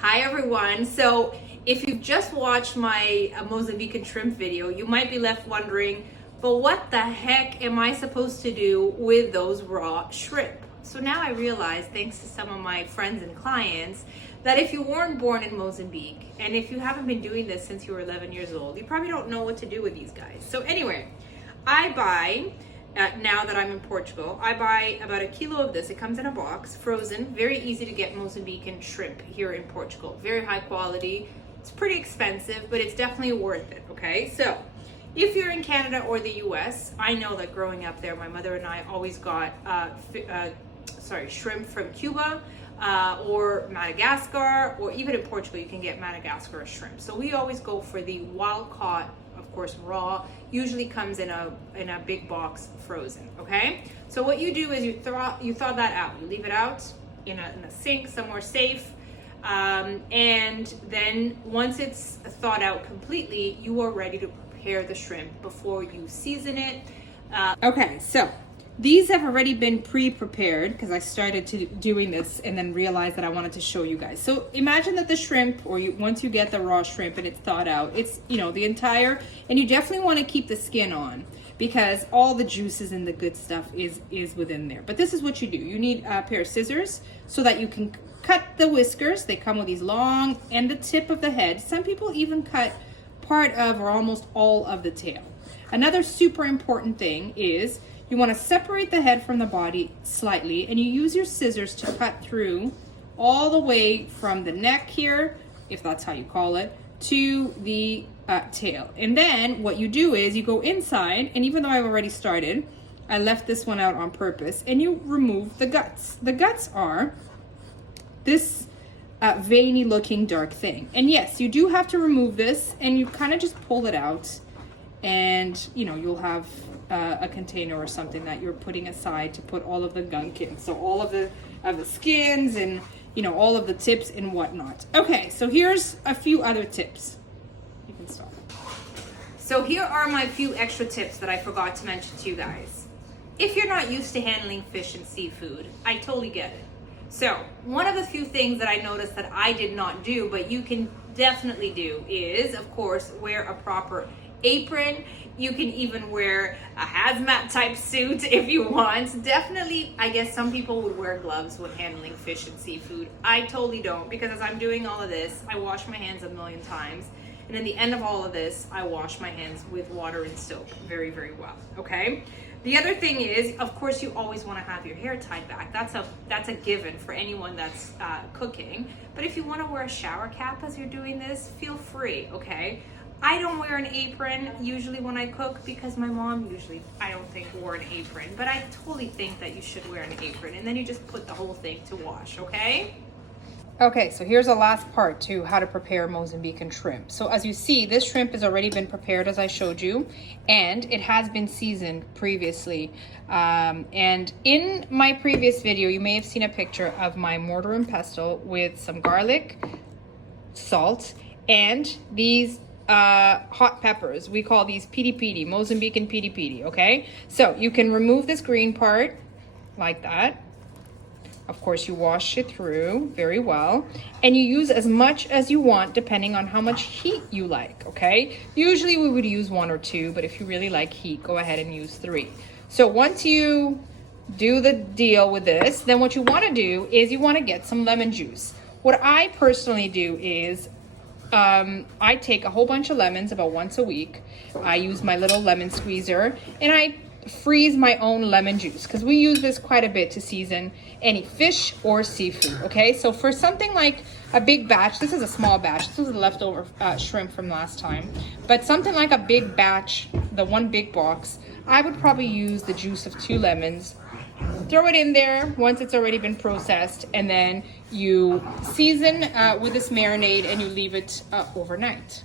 Hi everyone. So if you've just watched my Mozambican shrimp video, you might be left wondering, but what the heck am I supposed to do with those raw shrimp? So now I realize, thanks to some of my friends and clients, that if you weren't born in Mozambique, and if you haven't been doing this since you were 11 years old, you probably don't know what to do with these guys. So anyway, I buy, now that I'm in Portugal, I buy about 1 kilo of this. It comes in a box, frozen, very easy to get Mozambican shrimp here in Portugal. Very high quality. It's pretty expensive, but it's definitely worth it, okay? So if you're in Canada or the US, I know that growing up there, my mother and I always got shrimp from Cuba or Madagascar, or even in Portugal, you can get Madagascar shrimp. So we always go for the wild caught, of course, raw, usually comes in a big box frozen, okay? So what you do is you thaw that out. You leave it out in a sink somewhere safe, and then once it's thawed out completely, you are ready to prepare the shrimp before you season it. Okay, so these have already been pre-prepared because I started doing this and then realized that I wanted to show you guys. So imagine that the shrimp, once you get the raw shrimp and it's thawed out, it's, the entire, and you definitely want to keep the skin on because all the juices and the good stuff is within there. But this is what you do. You need a pair of scissors so that you can cut the whiskers. They come with these long, and the tip of the head. Some people even cut part of or almost all of the tail. Another super important thing is you want to separate the head from the body slightly, and you use your scissors to cut through all the way from the neck here, if that's how you call it, to the tail. And then what you do is you go inside, and even though I've already started, I left this one out on purpose, and you remove the guts. The guts are this veiny looking dark thing. And yes, you do have to remove this, and you kind of just pull it out, and you'll have a container or something that you're putting aside to put all of the gunk in. So all of the skins and all of the tips and whatnot. Okay, so here's a few other tips. You can stop. So here are my few extra tips that I forgot to mention to you guys. If you're not used to handling fish and seafood, I totally get it. So one of the few things that I noticed that I did not do, but you can definitely do, is of course wear a proper apron. You can even wear a hazmat type suit if you want. Definitely, I guess some people would wear gloves when handling fish and seafood. I totally don't, because as I'm doing all of this, I wash my hands a million times. And in the end of all of this, I wash my hands with water and soap very, very well, okay? The other thing is, of course, you always want to have your hair tied back. That's a given for anyone that's cooking. But if you want to wear a shower cap as you're doing this, feel free, okay? I don't wear an apron usually when I cook because my mom usually, I don't think, wore an apron. But I totally think that you should wear an apron, and then you just put the whole thing to wash, okay? Okay, so here's the last part to how to prepare Mozambican shrimp. So as you see, this shrimp has already been prepared as I showed you, and it has been seasoned previously. And in my previous video, you may have seen a picture of my mortar and pestle with some garlic, salt, and these hot peppers. We call these piri, Mozambican piri, okay? So you can remove this green part like that. Of course, you wash it through very well, and you use as much as you want depending on how much heat you like, okay? Usually we would use 1 or 2, but if you really like heat, go ahead and use 3. So once you do the deal with this, then what you want to do is you want to get some lemon juice. What I personally do is I take a whole bunch of lemons about once a week. I use my little lemon squeezer, and I freeze my own lemon juice because we use this quite a bit to season any fish or seafood, okay? So for something like a big batch, this is a small batch, this was a leftover shrimp from last time, but something like a big batch, the one big box, I would probably use the juice of 2 lemons, throw it in there once it's already been processed, and then you season with this marinade and you leave it overnight.